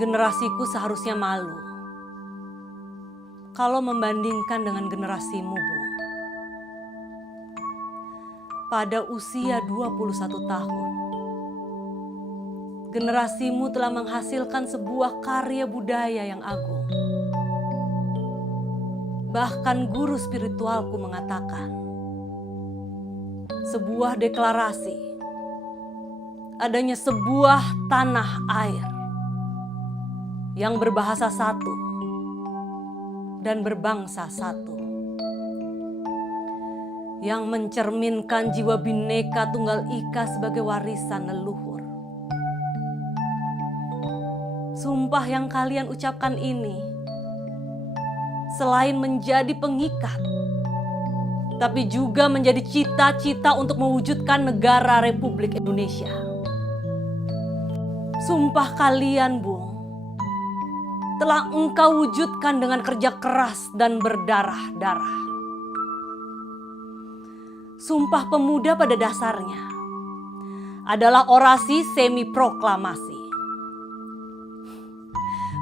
Generasiku seharusnya malu kalau membandingkan dengan generasimu, Bu. Pada usia 21 tahun, generasimu telah menghasilkan sebuah karya budaya yang agung. Bahkan guru spiritualku mengatakan, sebuah deklarasi, adanya sebuah tanah air yang berbahasa satu dan berbangsa satu, yang mencerminkan jiwa Bhinneka Tunggal Ika sebagai warisan leluhur. Sumpah yang kalian ucapkan ini selain menjadi pengikat, tapi juga menjadi cita-cita untuk mewujudkan negara Republik Indonesia. Sumpah kalian, Bung, telah engkau wujudkan dengan kerja keras dan berdarah-darah. Sumpah Pemuda pada dasarnya adalah orasi semi proklamasi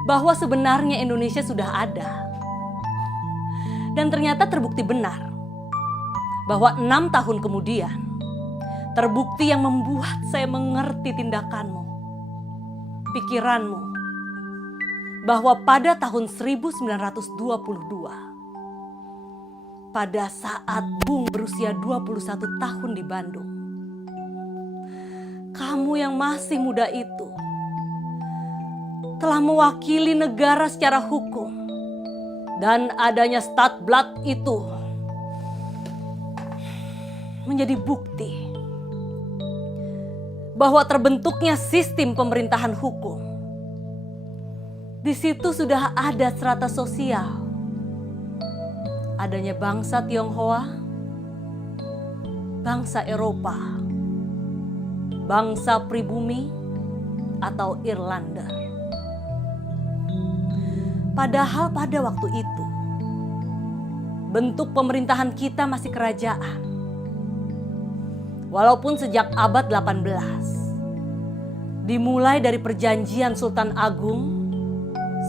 bahwa sebenarnya Indonesia sudah ada. Dan ternyata terbukti benar bahwa 6 tahun kemudian terbukti yang membuat saya mengerti tindakanmu, pikiranmu, bahwa pada tahun 1922, pada saat Bung berusia 21 tahun di Bandung, kamu yang masih muda itu telah mewakili negara secara hukum, dan adanya Stadblad itu menjadi bukti bahwa terbentuknya sistem pemerintahan hukum. Di situ sudah ada strata sosial. Adanya bangsa Tionghoa, bangsa Eropa, bangsa pribumi, atau Irlander. Padahal pada waktu itu, bentuk pemerintahan kita masih kerajaan. Walaupun sejak abad 18, dimulai dari perjanjian Sultan Agung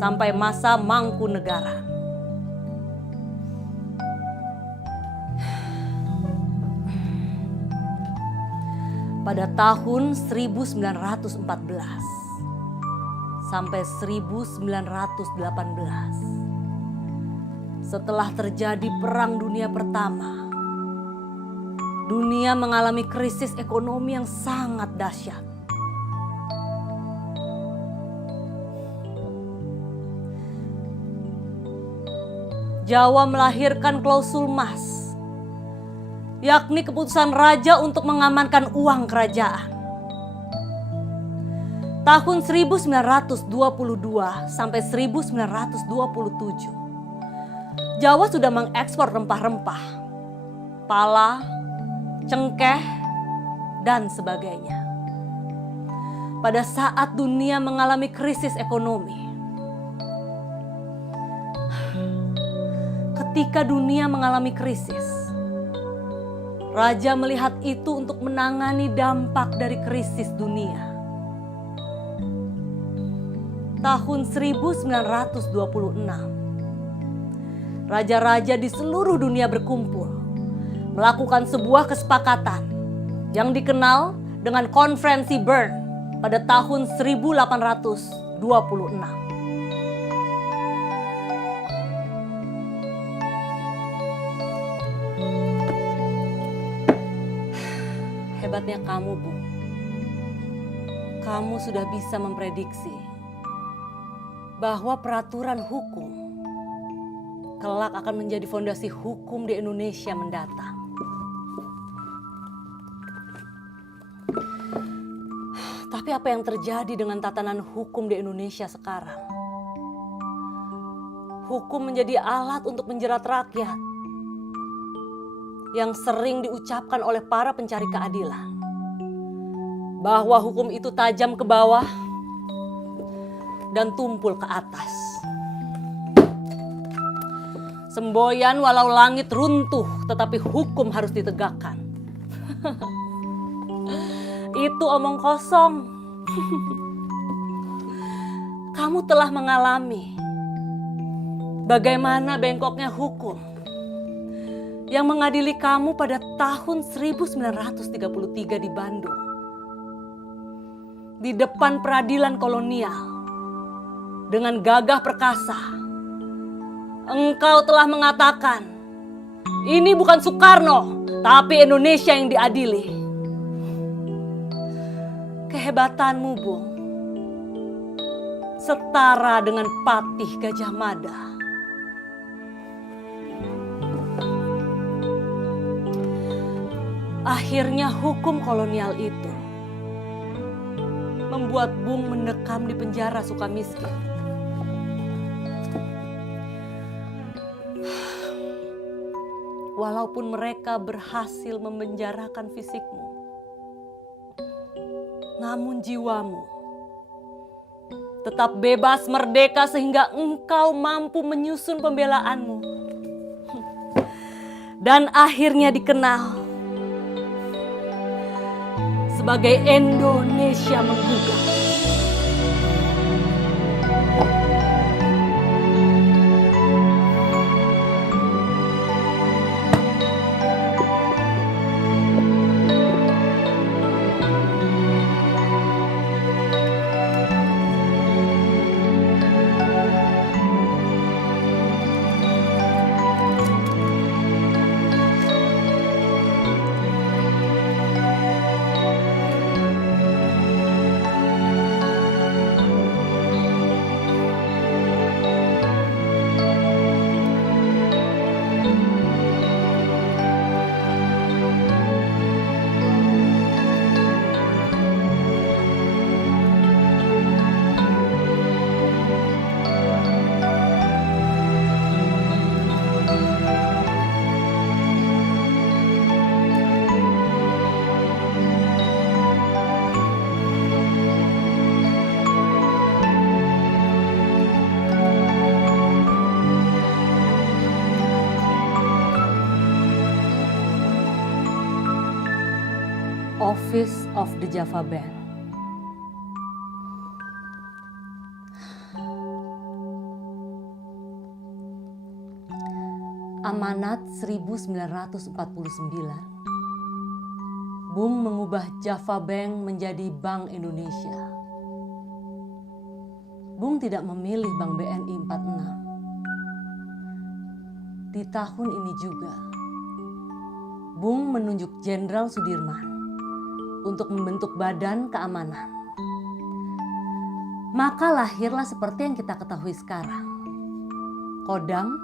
sampai masa Mangkunegara. Pada tahun 1914 sampai 1918, setelah terjadi Perang Dunia Pertama, dunia mengalami krisis ekonomi yang sangat dahsyat. Jawa melahirkan klausul mas, yakni keputusan raja untuk mengamankan uang kerajaan. Tahun 1922 sampai 1927, Jawa sudah mengekspor rempah-rempah, pala, cengkeh, dan sebagainya. Pada saat dunia mengalami krisis ekonomi, ketika dunia mengalami krisis, raja melihat itu untuk menangani dampak dari krisis dunia. Tahun 1926, raja-raja di seluruh dunia berkumpul melakukan sebuah kesepakatan yang dikenal dengan Konferensi Bern pada tahun 1826. Hebatnya kamu, Bu. Kamu sudah bisa memprediksi bahwa peraturan hukum kelak akan menjadi fondasi hukum di Indonesia mendatang. Tapi apa yang terjadi dengan tatanan hukum di Indonesia sekarang? Hukum menjadi alat untuk menjerat rakyat. yang sering diucapkan oleh para pencari keadilan, bahwa hukum itu tajam ke bawah dan tumpul ke atas. Semboyan walau langit runtuh, tetapi hukum harus ditegakkan. Itu omong kosong. Kamu telah mengalami bagaimana bengkoknya hukum yang mengadili kamu pada tahun 1933 di Bandung. Di depan peradilan kolonial, dengan gagah perkasa, engkau telah mengatakan, ini bukan Soekarno, tapi Indonesia yang diadili. Kehebatanmu, Bung, setara dengan patih Gajah Mada. Akhirnya hukum kolonial itu membuat Bung mendekam di penjara Sukamiskin. Walaupun mereka berhasil memenjarakan fisikmu, namun jiwamu tetap bebas merdeka sehingga engkau mampu menyusun pembelaanmu. Dan akhirnya dikenal sebagai Indonesia Menggugat. Office of the Java Band. Amanat 1949, Bung mengubah Java Bank menjadi Bank Indonesia. Bung tidak memilih Bank BNI 46. Di tahun ini juga, Bung menunjuk Jenderal Sudirman untuk membentuk Badan Keamanan. Maka lahirlah seperti yang kita ketahui sekarang, Kodam,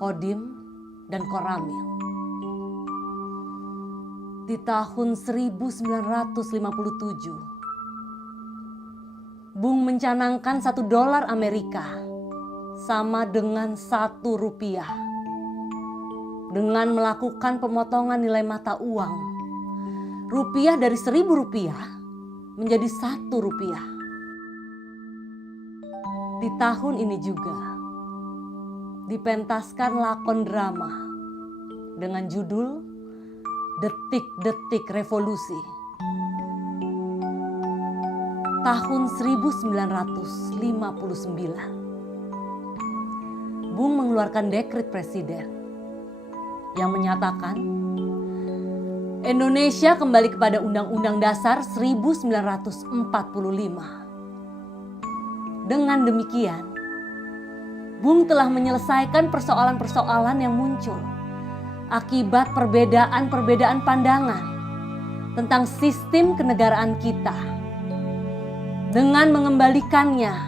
Kodim, dan Koramil. Di tahun 1957, Bung mencanangkan $1 Amerika sama dengan Rp1 dengan melakukan pemotongan nilai mata uang rupiah dari Rp1.000 menjadi Rp1. Di tahun ini juga dipentaskan lakon drama dengan judul Detik-Detik Revolusi. Tahun 1959, Bung mengeluarkan dekret presiden yang menyatakan Indonesia kembali kepada Undang-Undang Dasar 1945. Dengan demikian, Bung telah menyelesaikan persoalan-persoalan yang muncul akibat perbedaan-perbedaan pandangan tentang sistem kenegaraan kita dengan mengembalikannya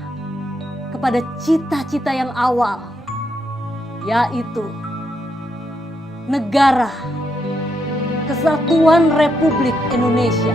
kepada cita-cita yang awal, yaitu negara Kesatuan Republik Indonesia.